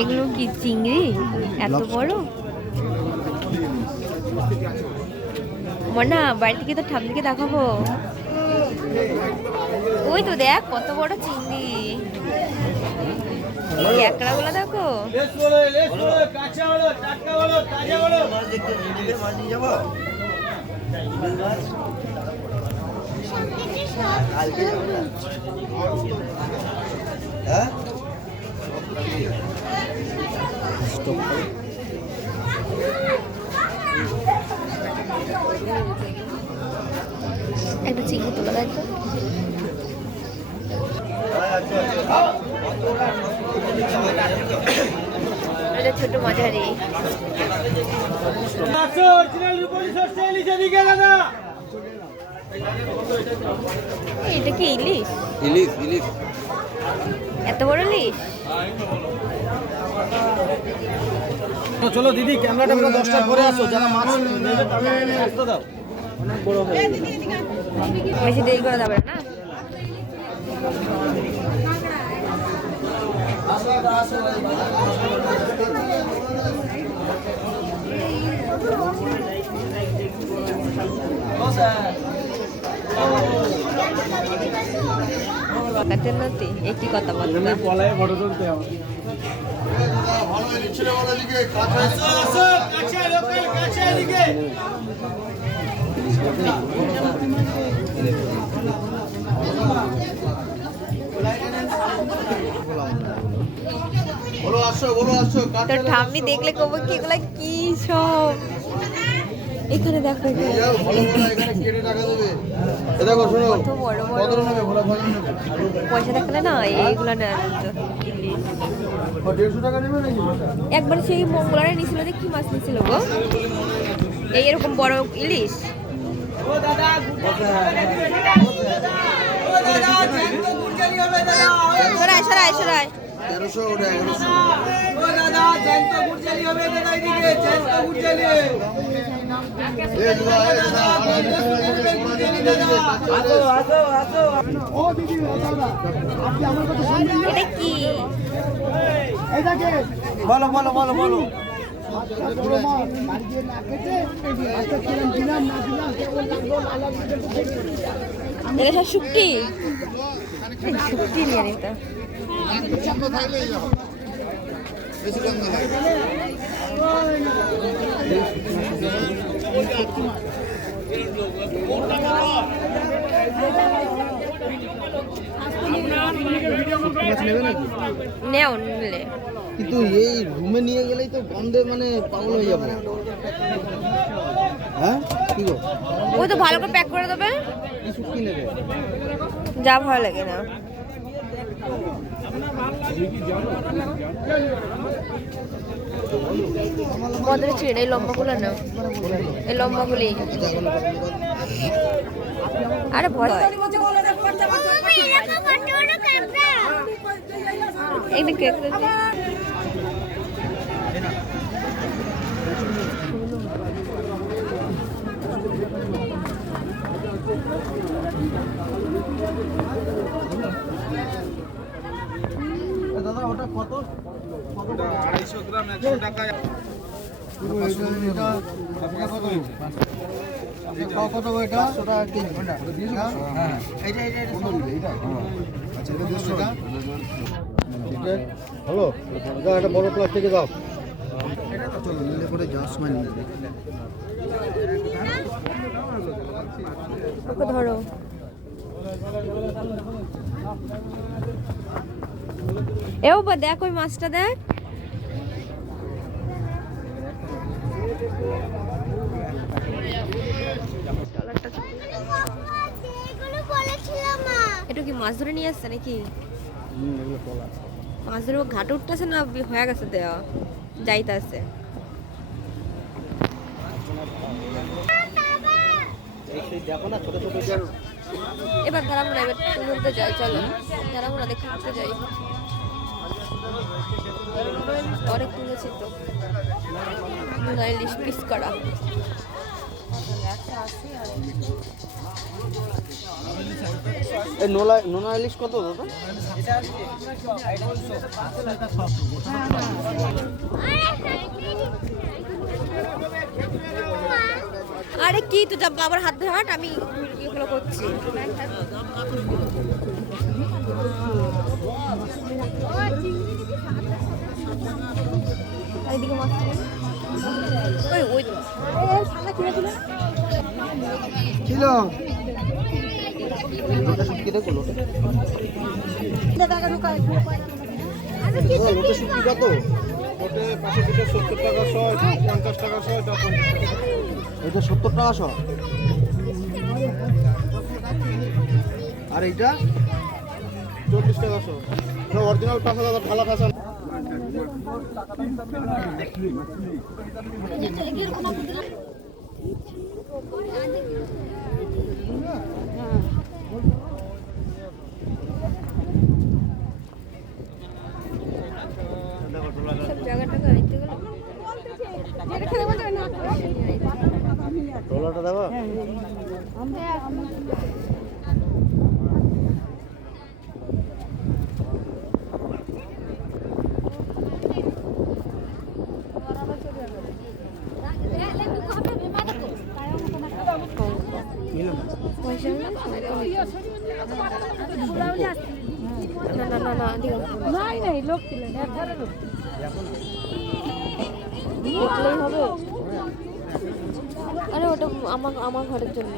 এগুলো কি চিংড়ি? এত বড়? মনা বাড়ি থেকে তো ঠাম্মিকে দেখাবো। ওই তো দেখ কত বড় চিংড়ি। দেখো। হ্যাঁ? একটা চিংড়ি তোলা দেয় তো এটা ছোট মাঝারি। এটা কি ইলিশ? ইলিশ ইলিশ। এত বড় ইলিশ? চলো দিদি ক্যামেরাটা আমরা দশটার পরে আসো যারা মাছ আসতে দাও। বেশি দেরি করা যাবে না? কাটের নাতি একটি কথা বলতে তো ঠাম্মি দেখলে কব কি এগুলা কি সব? এখানে দেখো কত বড় বড়। পয়সা না এইগুলো না ইলিশ ও, দেড়শো টাকা নেবে নাকি একবার সেই মঙ্গলারে নিছিল যে কি মাছ নিছিল গো? এই এরকম বড় ইলিশ? সরাই সরাই সরাই তেরোশো ওটা এগারোশো। এ দুলা, এ দুলা, এটা কি বলো বলো বলো বলো। এটা শুক্তি শুক্তি নিয়ে নিতে লাগে। নেও নিলে। কিন্তু এই রুমে নিয়ে গেলেই তো গন্ধে মানে পাগল হয়ে যাবে। হ্যাঁ? কি গো? ওই তো ভালো করে প্যাক করে দেবে? কি শুটকি নেবে? যা ভালো লাগে না। মদের ছেড়ে এই লম্বাগুলো না এই লম্বাগুলি আরে ভয়। এখানে কেক দাদা ওটা কত? আড়াইশো গ্রাম একশো কত? এটা হ্যালো একটা বড় প্লাস্টিকে দাও। চলো নিলে করে যাওয়ার সময় নিয়ে যাবে ধরো। এ বাবা দেখ ওই মাছটা দেখ। এটা কি মাছ ধরে নিয়ে আসছে নাকি? মাছ ধরে ঘাটে উঠতেছে না হয়ে গেছে দেওয়া যাইতে আছে। দেখো না ছোট ছোট এবার দাঁড়াবো না এবার তুলতে যাই চলো। দাঁড়াবো না দেখে উঠতে যাই অনেক তুলেছি তো। ইলিশ পিস করা এই নোলা নোনা ইলিশ কত দাদা? আরে কি তো যাব আবার হাত ধরে হাট আমি এগুলো করছি। আর মাছ ওই ওই কিলো? এটা সত্তর টাকা শ আর এইটা? চল্লিশ টাকা এটা অরিজিনাল পাঁচ হাজার ঢালা ভাষা সব জায়গাটা গাইতে গেল টোলাটা দেবো পয়সা না না না না না দিও দেখলেই হবে আরে ওটা আমার আমার ঘরের জন্য।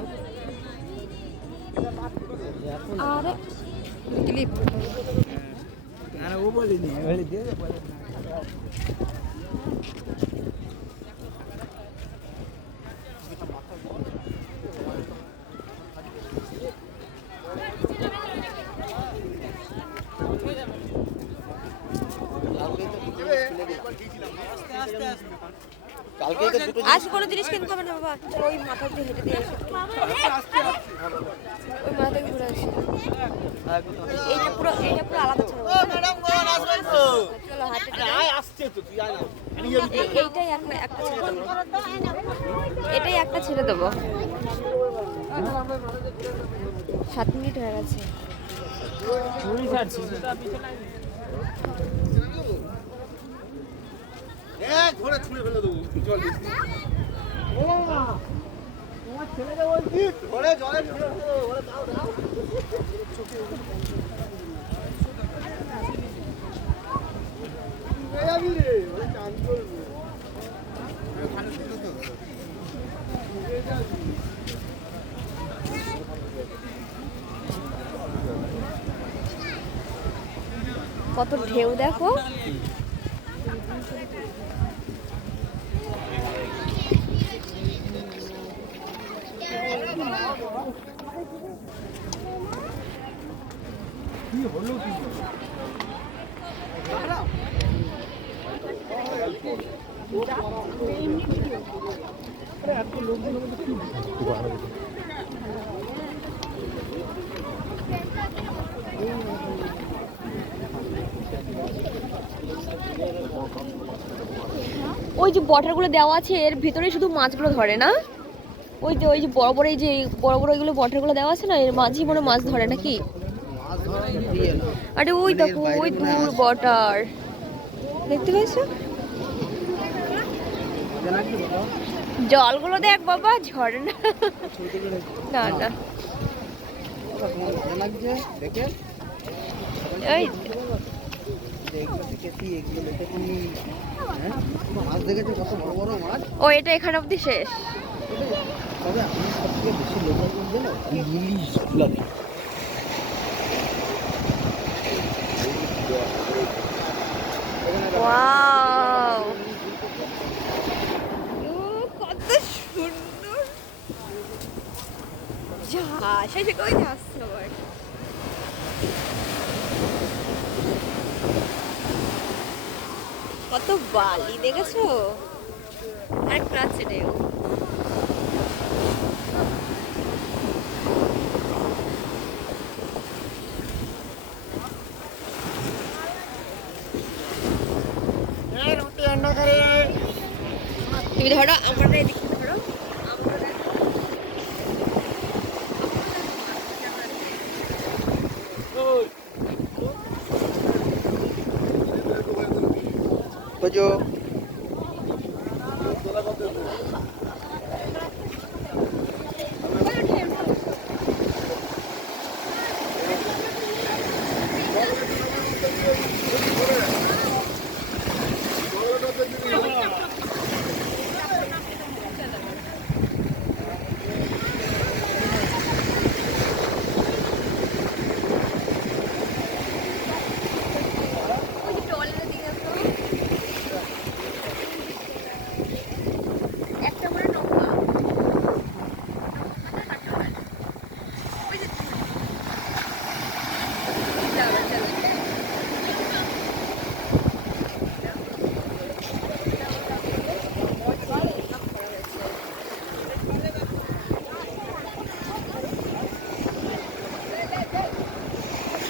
আরে। ক্লিপ কালকে তো আজ কোনো জিনিস কিনতে হবে না বাবা। ওই মাথা দিয়ে হেঁটে দিয়ে আসো। ওই মাথা ঘুরে আসি। এইটা পুরো এইটা পুরো আলাদা ছিল চলো হাঁটে এইটাই একটা একটা ছেড়ে দেবো। এটাই একটা ছেড়ে দেবো। সাত মিনিট হয়ে গেছে। এক ঘরে ছুঁড়ে ফেলে দেবো। কত ঢেউ দেখো। ওই যে বটারগুলো দেওয়া আছে, এর ভিতরে শুধু মাছগুলো ধরে না? ওই যে ওই যে বড় বড় এই যে বড় বড় এগুলো বটারগুলো দেওয়া আছে না, এর মাঝি মনে মাছ ধরে নাকি? আরে ওই মানে দেখো ওই দূর বটার। দেখতে কি জলগুলো দেখ বাবা ঝরে না না। ও এটা এখানে অবধি শেষ। তবে বেশি লোকাল কোন জানো ইলিশ গুলাকে ওয়াও কত সুন্দর। কই কত বালি দেখেছ? আর ঢেউ তুমি ধরো আমরা এদিকে ধরো Toyo.